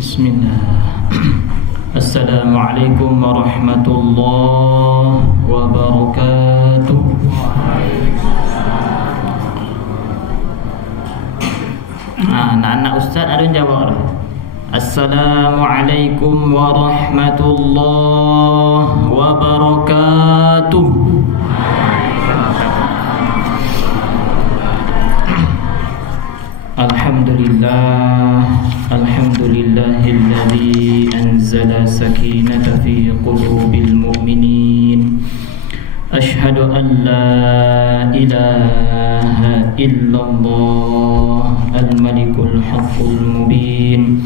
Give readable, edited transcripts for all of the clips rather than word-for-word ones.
Bismillah. Assalamualaikum warahmatullahi wabarakatuh. Anak-anak ustaz ada yang jawab. Assalamualaikum warahmatullahi wabarakatuh. Alhamdulillah, alhamdulillahilladzi anzala sakinata fi qulubil mu'minin. Ashhadu an la ilaha illallah al-malikul haqqul mubin,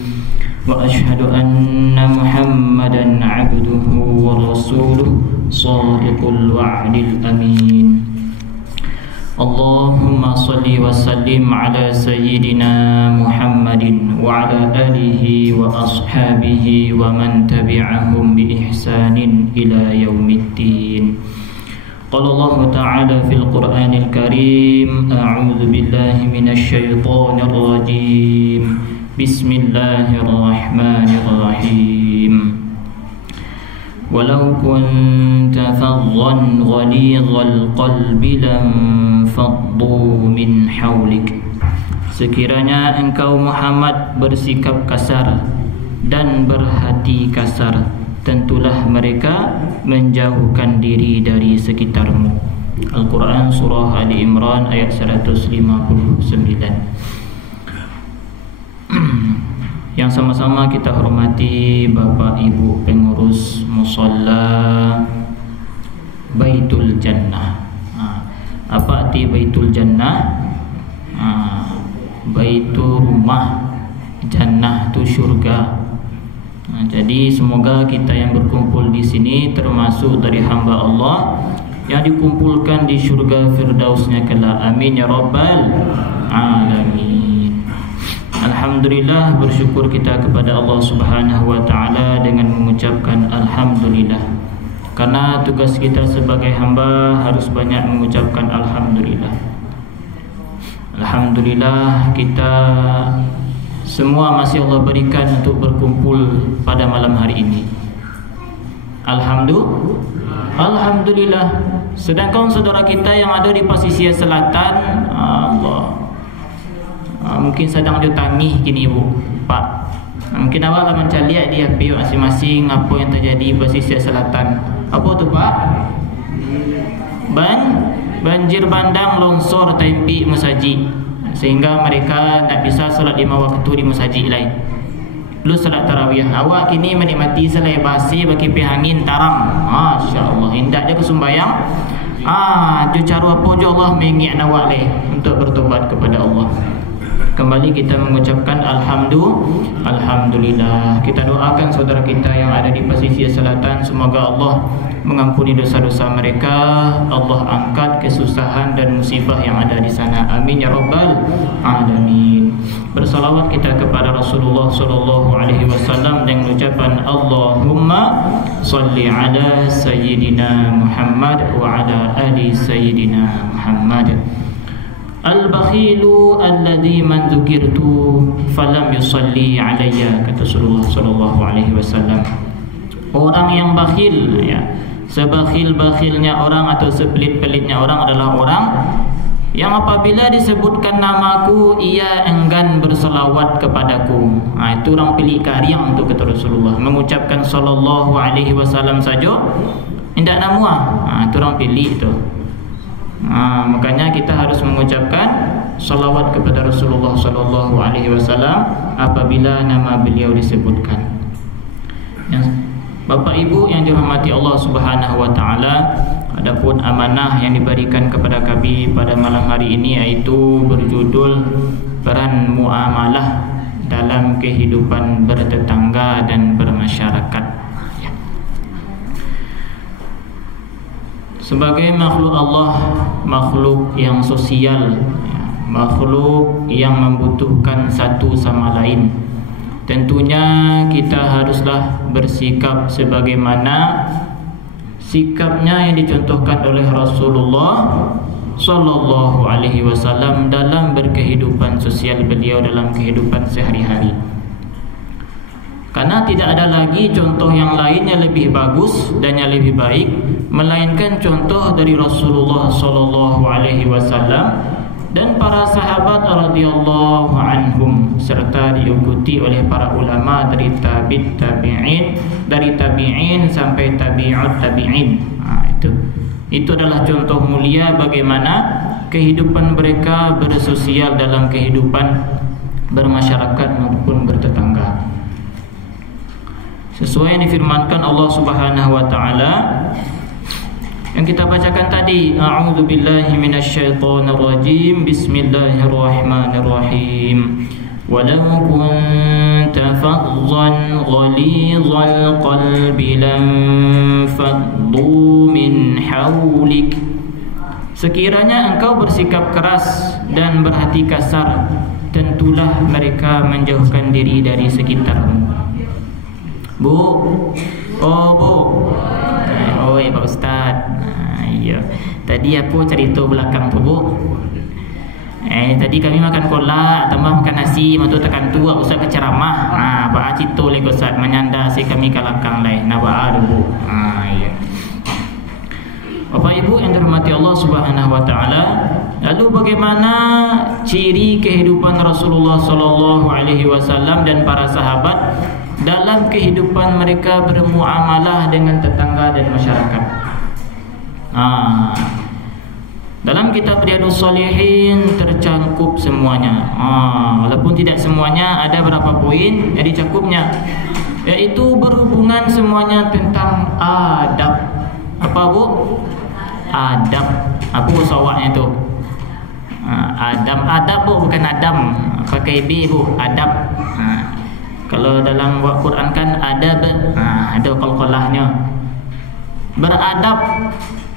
wa ashhadu anna Muhammadan abduhu wa rasuluh shadiqul wa'dil amin. Allahumma salli wa sallim ala sayyidina Muhammadin wa ala alihi wa ashabihi wa man tabi'ahum bi ihsanin ila yaumiddin. Qala Allah ta'ala fil Qur'anil Karim, a'udzu billahi minasy syaithanir rajim. Bismillahirrahmanirrahim. Walau kunta faddan ghalidhal qalbi lam faddu min hawlik. Sekiranya engkau Muhammad bersikap kasar dan berhati kasar, tentulah mereka menjauhkan diri dari sekitarmu. Al-Quran Surah Ali Imran ayat 159. Yang sama-sama kita hormati Bapak Ibu pengurus Musalla Baitul Jannah. Apa arti Baitul Jannah? Baitul rumah, Jannah itu syurga. Jadi semoga kita yang berkumpul di sini termasuk dari hamba Allah yang dikumpulkan di syurga Firdausnya kelak. Amin ya rabbal alamin. Alhamdulillah, bersyukur kita kepada Allah Subhanahu wa taala dengan mengucapkan alhamdulillah. Karena tugas kita sebagai hamba harus banyak mengucapkan alhamdulillah. Alhamdulillah, kita semua masih Allah berikan untuk berkumpul pada malam hari ini. Alhamdulillah. Sedangkan saudara kita yang ada di pesisir selatan, mungkin sedang ditangi kini ibu, pak. Mungkin awak akan mencari dia piuk masing-masing apa yang terjadi di pesisir selatan. Apa tu pak? Banjir bandang, longsor, tempi masjid, sehingga mereka tak bisa salat 5 waktu di masjid lain. Lu salat tarawih. Awak kini menikmati selai basi bagi pihangin tarang. Masya-Allah, hendak dia kesumbayang. Cara apa je Allah mengingat awak leh untuk bertobat kepada Allah. Kembali kita mengucapkan alhamdulillah. Kita doakan saudara kita yang ada di pesisir selatan, semoga Allah mengampuni dosa-dosa mereka, Allah angkat kesusahan dan musibah yang ada di sana. Amin ya rabbal alamin. Bersalawat kita kepada Rasulullah sallallahu alaihi wasallam dengan ucapan Allahumma salli ala sayyidina Muhammad wa ala ali sayyidina Muhammad. Al-bakhilu alladhi man dzukirtu falam yusalli alayya, kata Rasulullah sallallahu alaihi wasallam. Orang yang bakhil, ya, sebakhil-bakhilnya orang atau sepelit-pelitnya orang adalah orang yang apabila disebutkan namaku ia enggan berselawat kepadaku. Itu orang pelik kariang untuk kata Rasulullah. Mengucapkan sallallahu alaihi wasallam saja tidak nama. Itu orang pelik tu. Makanya kita harus mengucapkan salawat kepada Rasulullah sallallahu alaihi wasallam apabila nama beliau disebutkan. Bapak Ibu yang dirahmati Allah Subhanahu wa taala, adapun amanah yang diberikan kepada kami pada malam hari ini yaitu berjudul peran muamalah dalam kehidupan bertetangga dan bermasyarakat. Sebagai makhluk Allah, makhluk yang sosial, makhluk yang membutuhkan satu sama lain, tentunya kita haruslah bersikap sebagaimana sikapnya yang dicontohkan oleh Rasulullah sallallahu alaihi wasallam dalam berkehidupan sosial beliau dalam kehidupan sehari-hari. Karena tidak ada lagi contoh yang lain yang lebih bagus dan yang lebih baik melainkan contoh dari Rasulullah sallallahu alaihi wasallam dan para sahabat radhiyallahu anhum, serta diikuti oleh para ulama dari tabi'in, dari tabi'in sampai tabi'ut tabi'in. Itu adalah contoh mulia bagaimana kehidupan mereka bersosial dalam kehidupan bermasyarakat maupun bertetangga. Sesuai yang difirmankan Allah Subhanahu wa taala yang kita bacakan tadi, a'udzu billahi minasyaitonir rajim, bismillahirrahmanirrahim. Walau kunta faddan ghalidhal qalbi lam faddu min hawlik. Sekiranya engkau bersikap keras dan berhati kasar, tentulah mereka menjauhkan diri dari sekitarmu. Bu, oh bu, oh ya Pak Ustaz. Iya. Tadi apa cerita belakang tu bu? Tadi kami makan kolak, tambah makan nasi, matu tekan tu Ustaz ke ceramah. Pak cerita lagi Ustaz menyanda si kami kalakang lain. Nak ada bu. Iya. Bapak Ibu yang dirahmati Allah Subhanahu wa taala, lalu bagaimana ciri kehidupan Rasulullah sallallahu alaihi wasallam dan para sahabat dalam kehidupan mereka bermuamalah dengan tetangga dan masyarakat? Dalam kitab Riyadhus Shalihin tercangkup semuanya. Walaupun tidak semuanya, ada beberapa poin yang dicakupnya, yaitu berhubungan semuanya tentang adab. Apa bu? Adab. Apa usawaknya itu? Adab bu, bukan adam. Pakai B bu, adab. Kalau dalam Quran kan adab, ada qalqalahnya. Beradab.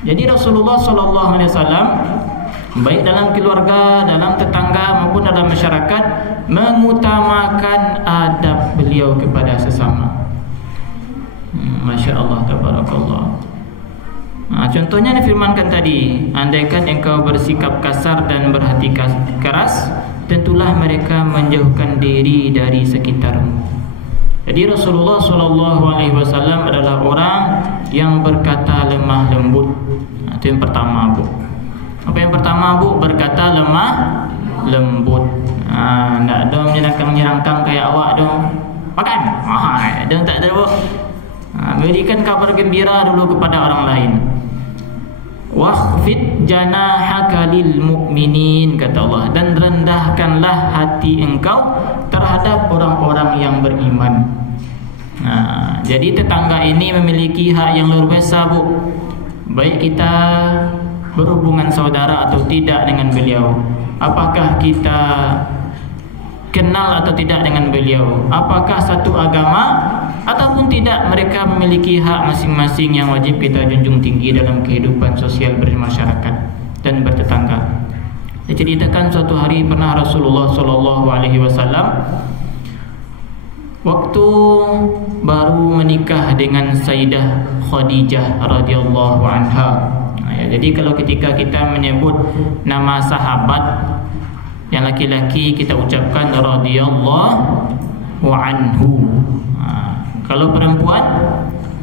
Jadi Rasulullah sallallahu alaihi wasallam baik dalam keluarga, dalam tetangga maupun dalam masyarakat mengutamakan adab beliau kepada sesama. Masya-Allah, tabarakallah. Contohnya difirmankan tadi, andaikan engkau bersikap kasar dan berhati keras, tentulah mereka menjauhkan diri dari sekitarmu. Jadi Rasulullah SAW adalah orang yang berkata lemah lembut. Itu yang pertama bu. Apa yang pertama bu? Berkata lemah lembut. Tak ada menyerangkan kayak awak dong. Makan. Dong tak ada bu. Berikan kabar gembira dulu kepada orang lain. Wakhfid janahaka lil mu'minin, kata Allah, dan rendahkanlah hati engkau terhadap orang-orang yang beriman. Jadi tetangga ini memiliki hak yang luar biasa bu. Baik kita berhubungan saudara atau tidak dengan beliau, apakah kita kenal atau tidak dengan beliau, apakah satu agama ataupun tidak, mereka memiliki hak masing-masing yang wajib kita junjung tinggi dalam kehidupan sosial bermasyarakat dan bertetangga. Diceritakan suatu hari pernah Rasulullah SAW waktu baru menikah dengan Sayyidah Khadijah radhiyallahu anha. Jadi kalau ketika kita menyebut nama sahabat yang laki-laki, kita ucapkan radhiyallahu anhu. Kalau perempuan,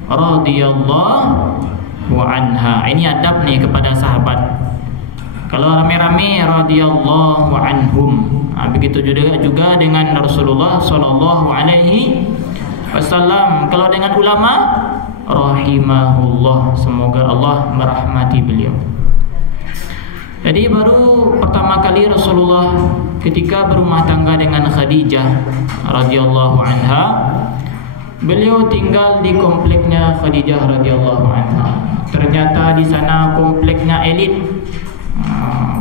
radhiyallahu anha. Ini adab nih kepada sahabat. Kalau rame-rame, radhiyallahu anhum. Begitu juga dengan Rasulullah sallallahu alaihi wasallam. Kalau dengan ulama, rahimahullah, semoga Allah merahmati beliau. Jadi baru pertama kali Rasulullah ketika berumah tangga dengan Khadijah radhiyallahu anha, beliau tinggal di kompleknya Khadijah radhiyallahu anha. Ternyata di sana kompleknya elit.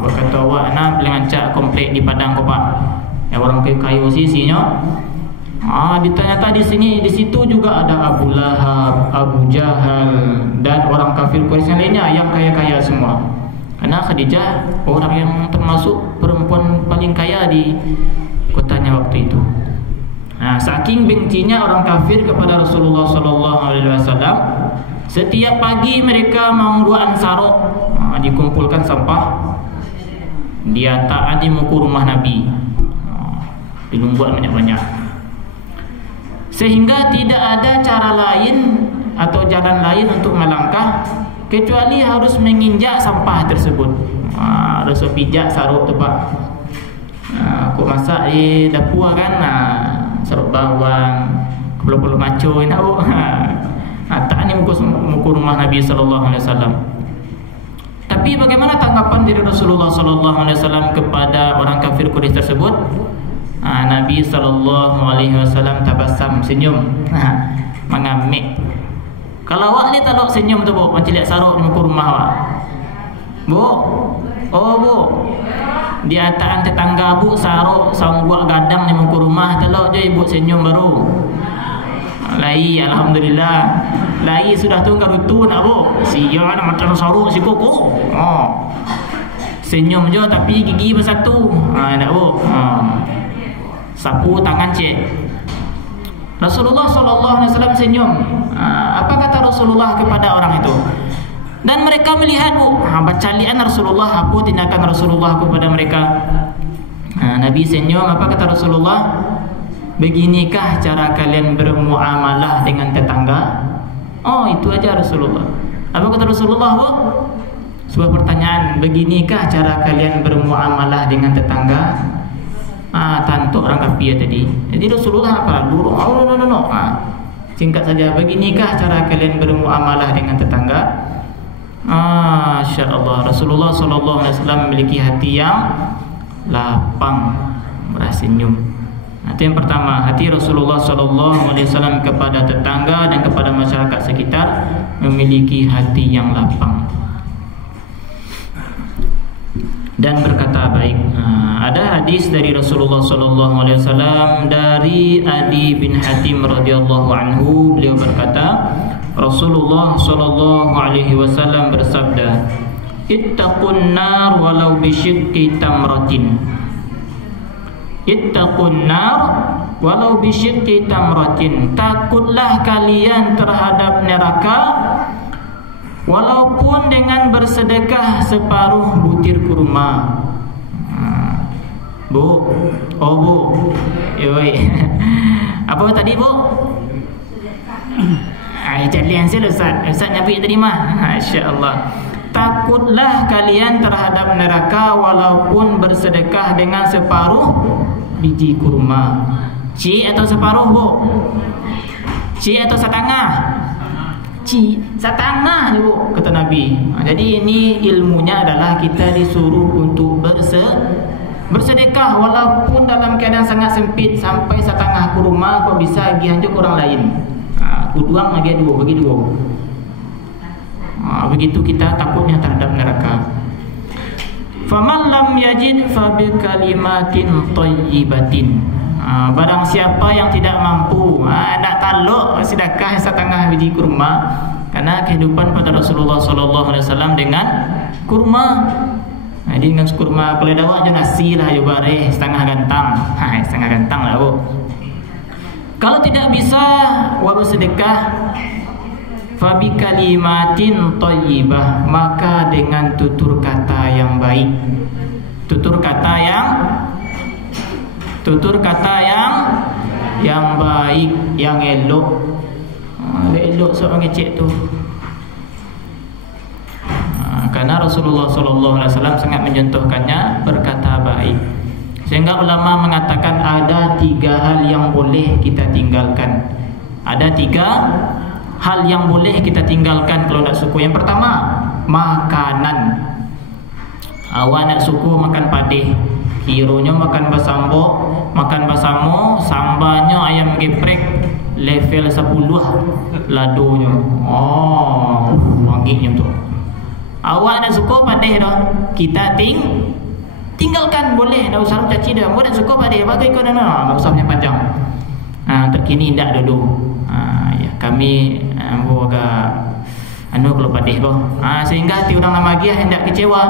Berkata awak nak belancak komplek di Padang Kopak. Ya orang kayu sisinya. Ternyata di sini, di situ juga ada Abu Lahab, Abu Jahal dan orang kafir Quraisy lainnya yang kaya-kaya semua. Karena Khadijah orang yang termasuk perempuan paling kaya di kotanya waktu itu. Saking bencinya orang kafir kepada Rasulullah SAW, setiap pagi mereka membuat ansarok, dikumpulkan sampah di atas di muka rumah Nabi, dilumbuat banyak-banyak. sehingga tidak ada cara lain atau jalan lain untuk melangkah kecuali harus menginjak sampah tersebut. Harus pijak saruk tu pak. Kau masak di dapur kan, saruk bawang, perlu macoy nak. Tak ni muka rumah Nabi sallallahu alaihi wasallam. Tapi bagaimana tanggapan dari Rasulullah sallallahu alaihi wasallam kepada orang kafir Quraisy tersebut? Nabi sallallahu alaihi wasallam tabasam, senyum, mengamik. Kalau awak ni tak senyum tu bu, macam lihat saruk di muka rumah awak. Bu, oh bu, di atas tetangga bu saruk saung buat gadang di muka rumah, telok je ibu senyum baru. Lai, alhamdulillah. Lai sudah tu garutu nak bu. Siya nak macam saruk si koko. Senyum je tapi gigi bersatu. Nak bu. Sapu tangan cik. Rasulullah sallallahu alaihi wasallam senyum. Apa kata Rasulullah kepada orang itu? Dan mereka melihat bu, bacalian Rasulullah, apa tindakan Rasulullah kepada mereka. Nabi senyum. Apa kata Rasulullah? Beginikah cara kalian bermuamalah dengan tetangga? Oh, itu aja Rasulullah. Apa kata Rasulullah bu? Sebuah pertanyaan, beginikah cara kalian bermuamalah dengan tetangga? Tantuk orang kafir tadi. Jadi Rasulullah apa? No. Singkat saja, beginikah cara kalian bermuamalah dengan tetangga? Masya Allah, Rasulullah sallallahu alaihi wasallam memiliki hati yang lapang, bersenyum. Itu yang pertama, hati Rasulullah sallallahu alaihi wasallam kepada tetangga dan kepada masyarakat sekitar memiliki hati yang lapang dan berkata baik. Ada hadis dari Rasulullah sallallahu alaihi wasallam dari Adi bin Hatim radhiyallahu anhu, beliau berkata, Rasulullah sallallahu alaihi wasallam bersabda, "Ittaqun nar walau bisyiqqi tamratin." Ittaqun nar walau bisyiqqi tamratin. Takutlah kalian terhadap neraka walaupun dengan bersedekah separuh butir kurma. Bu, oh bu, yoi. Apa tadi bu? Jadian sila Ustaz Nabi tadi mah. Masya-Allah. Takutlah kalian terhadap neraka walaupun bersedekah dengan separuh biji kurma. Cik atau separuh bu? Cik atau setengah? Setengah je bu, kata Nabi. Jadi ini ilmunya adalah kita disuruh untuk bersedekah walaupun dalam keadaan sangat sempit, sampai setengah kurma kau bisa bagi hanjuk orang lain. Kuduang lagi dua, bagi dua. Begitu kita takutnya terhadap neraka. Faman lam yajid fa bi kalimatin thayyibatin. Barang siapa yang tidak mampu nak taluk sedekah setengah biji kurma, karena kehidupan pada Rasulullah sallallahu alaihi wasallam dengan kurma. Jadi dengan kurma kalau dawak je nasi lah je bareh setengah gantang. Setengah gantang lah bu. Kalau tidak bisa bersedekah, fabi kalimatin thayyibah, maka dengan tutur kata yang baik. Tutur kata yang baik, yang elok. Elok seorang ngecek tu. Karena Rasulullah sallallahu alaihi wasallam sangat mencontohkannya berkata baik. Sehingga ulama mengatakan ada 3 hal yang boleh kita tinggalkan. Ada 3 hal yang boleh kita tinggalkan kalau nak suku. Yang pertama, makanan. Awak nak suku makan padeh, kironya makan basambok, makan basamo, sambalnya ayam geprek level 10 ladonya. Wanginya tu. Awak nak suku padeh dah, kita tinggalkan boleh, dah usah caci dah. Awak nak suku padeh, bagi kau dah, tak usah panjang. Terkini tak dulu. Ya, kami agak kalau padeh kau. Sehingga hati orang lama lagi hendak kecewa.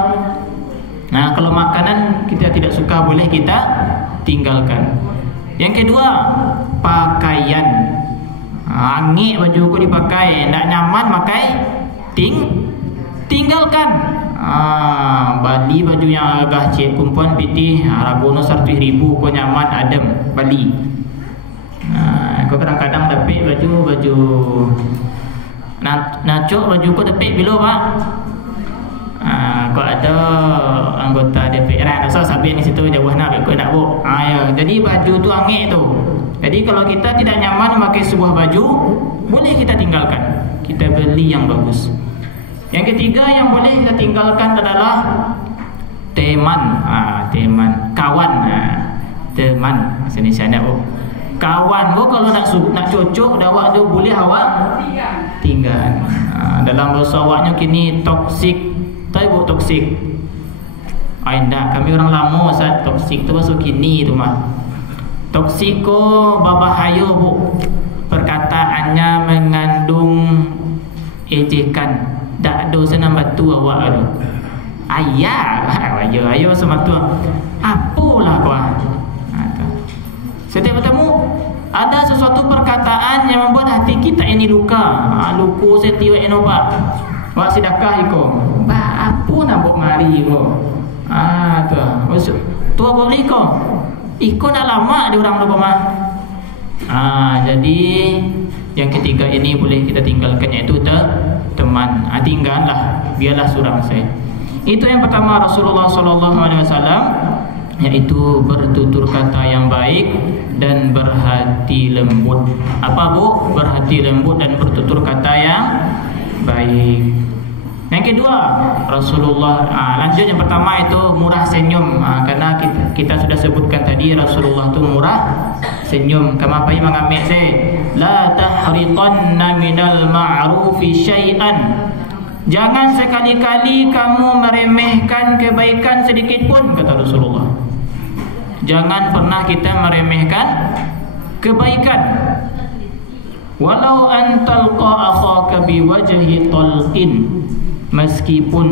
Kalau makanan kita tidak suka boleh kita tinggalkan. Yang kedua, pakaian. Angik baju aku dipakai, tak nyaman pakai, tinggalkan. Bali baju yang agak cek kumpulan piti, ragono 100,000 kau nyaman adem bali. Aku kadang-kadang dapat baju nacok baju ko dapat bilo pak. Kau ada anggota DPR rasa sabi di situ jauh nak ikut nak bu. Ya, jadi baju tu angin tu. Jadi kalau kita tidak nyaman memakai sebuah baju, boleh kita tinggalkan. Kita beli yang bagus. Yang ketiga yang boleh kita tinggalkan adalah teman. Teman, kawan. Teman sini sana bu. Kawan bu kalau nak cocok awak tu boleh awak tinggal. Dalam bahasa awaknya kini toksik. Tahu bu toksik? Enggak, kami orang lama saat toksik tu bahasa kini tu mah. Toksik ko berbahaya bu. Perkataannya mengandung ejekan. Dak do senam batu awak tu. Ayo sama tu. Apalah kau? Setiap bertemu ada sesuatu perkataan yang membuat hati kita ini luka. Luku setiap ini pak. Wak sedekah iko. Apa nak buat mari iko? Tu apa beli iko? Iko nak lama di orang tu mah. Jadi yang ketiga ini boleh kita tinggalkan, iaitu teman. Tinggallah, biarlah surang saya. Itu yang pertama Rasulullah SAW, yaitu bertutur kata yang baik dan berhati lembut. Apa bu? Berhati lembut dan bertutur kata yang baik. Yang kedua, Rasulullah lanjut yang pertama itu murah senyum. Karena kita sudah sebutkan tadi Rasulullah itu murah senyum. Kama pai mengambil saya, la tahriqanna minal ma'rufi syai'an. Jangan sekali-kali kamu meremehkan kebaikan sedikit pun, kata Rasulullah. Jangan pernah kita meremehkan kebaikan. Walau an talqa akhaka biwajhi talqin. Meskipun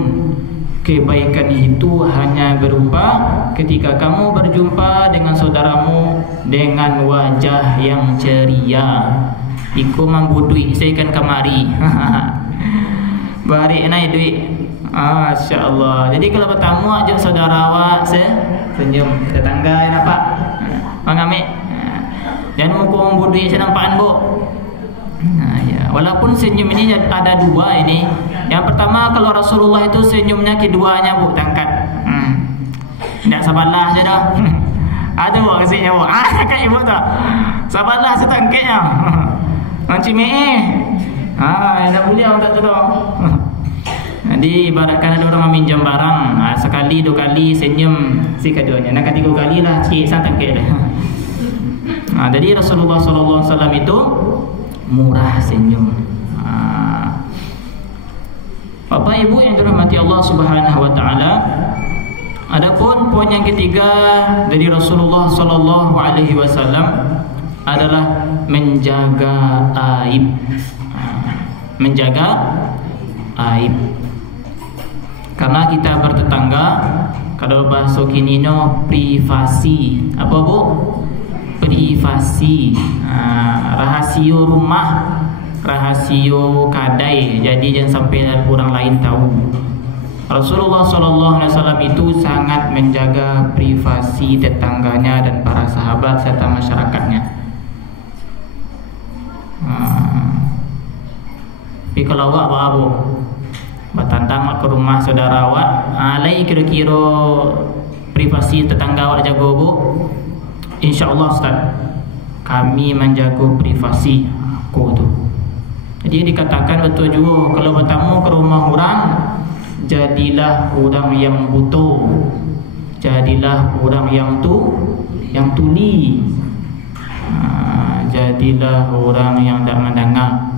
kebaikan itu hanya berupa ketika kamu berjumpa dengan saudaramu dengan wajah yang ceria. Iku membudui saya kan kemari. Bari naik duit. Masya-Allah. Jadi kalau bertamu ajak saudara awak senyum. Tetangga yang nampak. Mengambil. Jangan muka membudui saya nampakan bu. Walaupun senyum ini ada dua ini. Yang pertama kalau Rasulullah itu senyumnya keduanya bu tangkat. Tidak sabarlah saja dah. Ada buat kasi ibu. Kan ibu tak. Sabarlah setangkatnya. Macam nak boleh orang tak tolong. Jadi ibaratkan ada orang meminjam barang, sekali dua kali senyum si keduanya. Nak ketiga kali lah cik setangkat dah. Jadi Rasulullah SAW itu murah senyum. Bapak Ibu yang dirahmati Allah Subhanahu wa taala, adapun poin yang ketiga dari Rasulullah sallallahu alaihi wasallam adalah menjaga aib. Menjaga aib. Karena kita bertetangga, kalau bahasa kini no privasi. Apa bu? Privasi. Rahasio rumah, rahasio kadai. Jadi jangan sampai orang lain tahu. Rasulullah SAW itu sangat menjaga privasi tetangganya dan para sahabat serta masyarakatnya. Tapi kalau awak bawa bertantang ke rumah saudara awak, alai kira-kira privasi tetangga awak jaga bu. InsyaAllah Ustaz, kami menjaga privasi aku tu. Jadi dikatakan betul juga, kalau bertamu ke rumah orang, jadilah orang yang butuh, jadilah orang yang tuli, jadilah orang yang tak mendengar.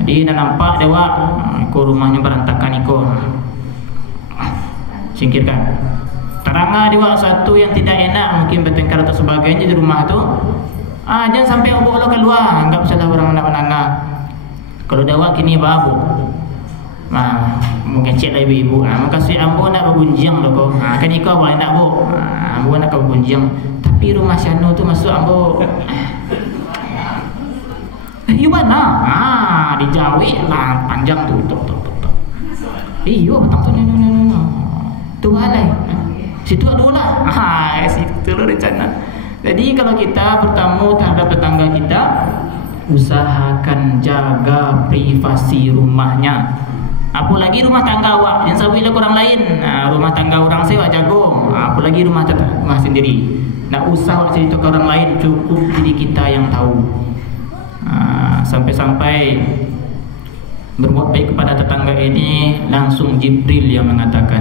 Jadi dah nampak dia wak, ikut rumahnya berantakan ikut, singkirkan. Terangah dia satu yang tidak enak, mungkin bertengkar atau sebagainya di rumah tu. Jangan sampai obok lo keluar, anggap salah orang nak menangga. Kalau dawak kini babu, mungkin cek lah ibu-ibu. Makasih ambo nak berbunjang lo kau. Kan ikut awak nak bu, ambo nak berbunjang. Tapi rumah Syano tu masuk ambo. You mana? Di Jawi lah panjang tu, tok. Iyo petang tu no. Tu halai. Situ adulah. Situ lo rencana. Jadi kalau kita bertamu terhadap tetangga kita, usahakan jaga privasi rumahnya. Apalagi rumah tangga awak, jangan sampai bila orang lain. Rumah tangga orang saya awak jago, apalagi rumah sendiri. Nak usah awak cerita ke orang lain, cukup diri kita yang tahu. Sampai-sampai berbuat baik kepada tetangga ini, langsung Jibril yang mengatakan,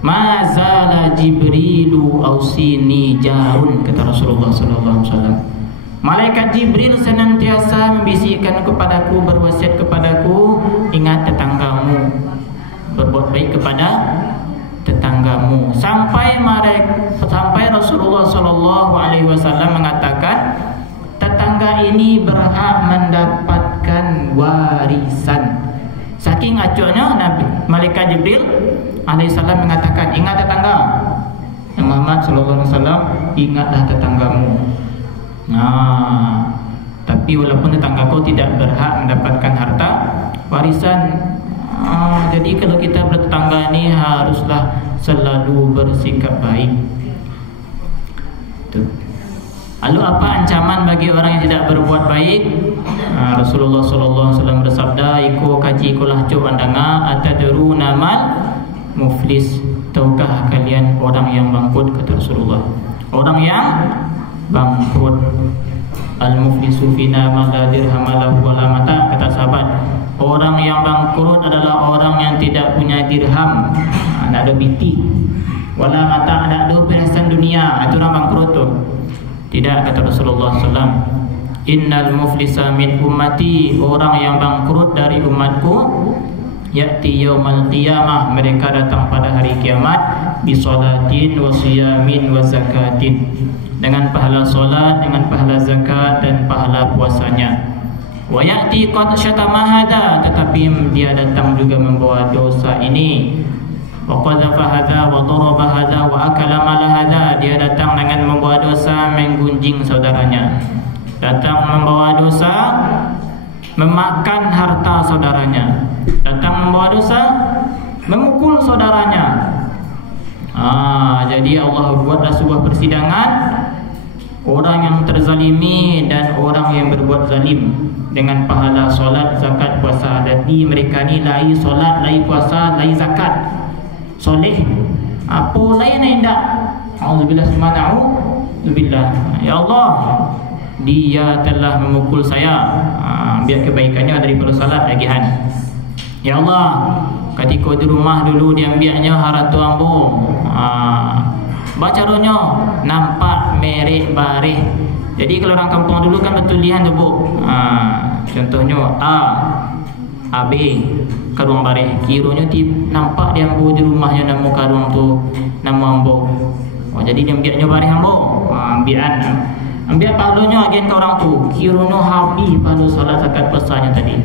mazala Jibrilu ausini jarun, kata Rasulullah SAW. Malaikat Jibril senantiasa membisikkan kepadaku, berwasiat kepadaku, ingat tetanggamu, berbuat baik kepada tetanggamu. Sampai Rasulullah SAW mengatakan, tetangga ini berhak mendapatkan warisan. Saking acuhnya Malaikat Jibril alaihissalam mengatakan, ingat tetangga. Yang Muhammad SAW, ingatlah tetanggamu. Tapi walaupun tetangga kau tidak berhak mendapatkan harta warisan, jadi kalau kita bertetangga ini haruslah selalu bersikap baik. Tuh. Lalu apa ancaman bagi orang yang tidak berbuat baik? Rasulullah SAW bersabda, "Iku kaji ikulah cuk andanga atadruna man muflis." Tahukah kalian orang yang bangkrut, kata Rasulullah? Orang yang bangkrut. Al-muflisu fina ma la dirham lahu wa la mata, kata sahabat. Orang yang bangkrut adalah orang yang tidak punya dirham, tak ada biti, wala mata, tak ada perhiasan dunia. Itu orang bangkrut tu. Tidak, kata Rasulullah SAW, innal muflisa min ummati, orang yang bangkrut dari umatku, ya'ti yaumal qiyamah, mereka datang pada hari kiamat, bisolatin wa siyamin wa zakatin, dengan pahala solat, dengan pahala zakat dan pahala puasanya. Wa ya'ti qad syatama hadha, tetapi dia datang juga membawa dosa ini. Wa qadhafa hadha wa daraba hadha wa akala mala hadha, dia datang dengan membawa dosa, menggunjing saudaranya. Datang membawa dosa, memakan harta saudaranya. Datang membawa dosa, memukul saudaranya. Jadi Allah buatlah sebuah persidangan, orang yang terzalimi dan orang yang berbuat zalim, dengan pahala solat, zakat, puasa. Jadi mereka ni lai solat, lai puasa, lai zakat, soleh, apa lain yang tidak. Auzubillah subhanahu. Ya Allah, dia telah memukul saya, biar kebaikannya daripada salat lagihan. Ya Allah, ketika di rumah dulu dia ambilnya haratu ambo, bacaronya nampak merek bareh. Jadi kalau orang kampung dulu kan betul lihan tu bu. Contohnya AB karung bareh, kiranya nampak dia ambo di rumahnya nama karung tu nama ambo. Jadi dia ambilnya bareh ambo, ambil pahalanya agen ke orang tu, kiranya habis pahala salat, zakat, puasanya tadi.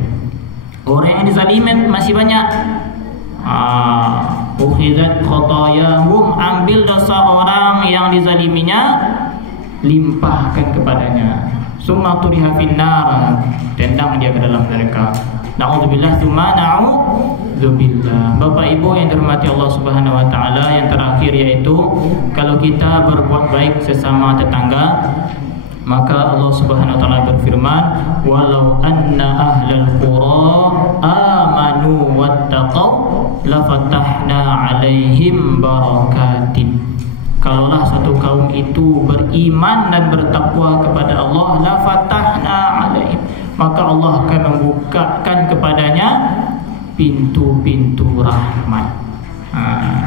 Orang yang dizalimin masih banyak. Ukhizat khatayahum, ambil dosa orang yang dizaliminya, limpahkan kepadanya. Summa turiha finnar, tendang dia ke dalam neraka. Na'udzubillah summa na'udzubillah. Bapak Ibu yang dirahmati Allah Subhanahu wa taala, yang terakhir yaitu kalau kita berbuat baik sesama tetangga, maka Allah Subhanahu wa taala berfirman, walau anna ahlal qura amanu wattaqau lafatahna alaihim barakatin. Kalaulah satu kaum itu beriman dan bertakwa kepada Allah, lafatahna alaihim, maka Allah akan membukakan kepadanya pintu-pintu rahmat.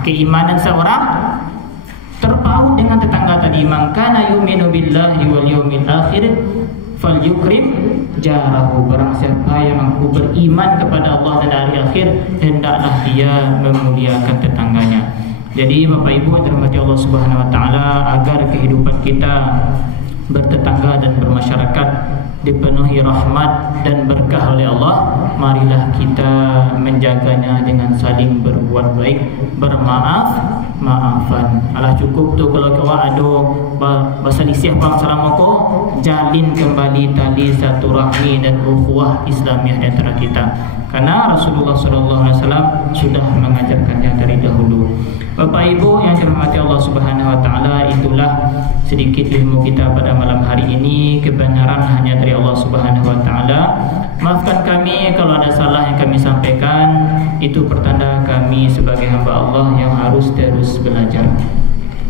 Keimanan seorang terpaut dengan tetangga tadi. Man kana yu'minu billahi wal yawmil akhir falyukrim jarahu, barang siapa yang mengaku beriman kepada Allah dan hari akhir, hendaklah dia memuliakan tetangganya. Jadi Bapak Ibu yang dirahmati Allah Subhanahu wa taala, agar kehidupan kita bertetangga dan bermasyarakat dipenuhi rahmat dan berkah oleh Allah, marilah kita menjaganya dengan saling berbuat baik, bermaaf-maafan. Alah cukup tu kalau kau ada bahasa lisih bang salamako, jalin kembali tali satu rahmi dan ukhuwah Islamiah di antara kita. Karena Rasulullah SAW sudah mengajarkannya dari dahulu. Bapak Ibu yang dirahmati Allah Subhanahu wa taala, itulah sedikit ilmu kita pada malam hari ini. Kebenaran hanya dari Allah Subhanahu wa taala. Maafkan kami kalau ada salah yang kami sampaikan. Itu pertanda kami sebagai hamba Allah yang harus terus belajar.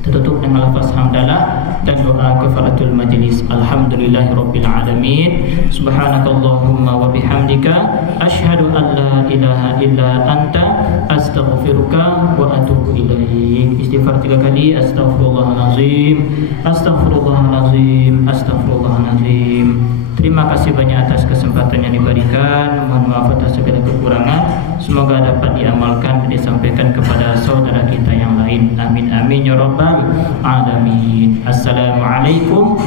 Tutup dengan lafaz hamdalah dan doa kafaratul majlis. Alhamdulillahirabbil alamin. Subhanakallahumma wa bihamdika asyhadu an la ilaha illa anta astaghfiruka wa atubu ilaik. Istighfar 3 kali. Astaghfirullahalazim, astaghfirullahalazim, astaghfirullahalazim. Terima kasih banyak atas kesempatan yang diberikan. Mohon maaf atas segala kekurangan. Semoga dapat diamalkan dan disampaikan kepada saudara kita yang lain. Amin amin ya rabbal alamin. Assalamualaikum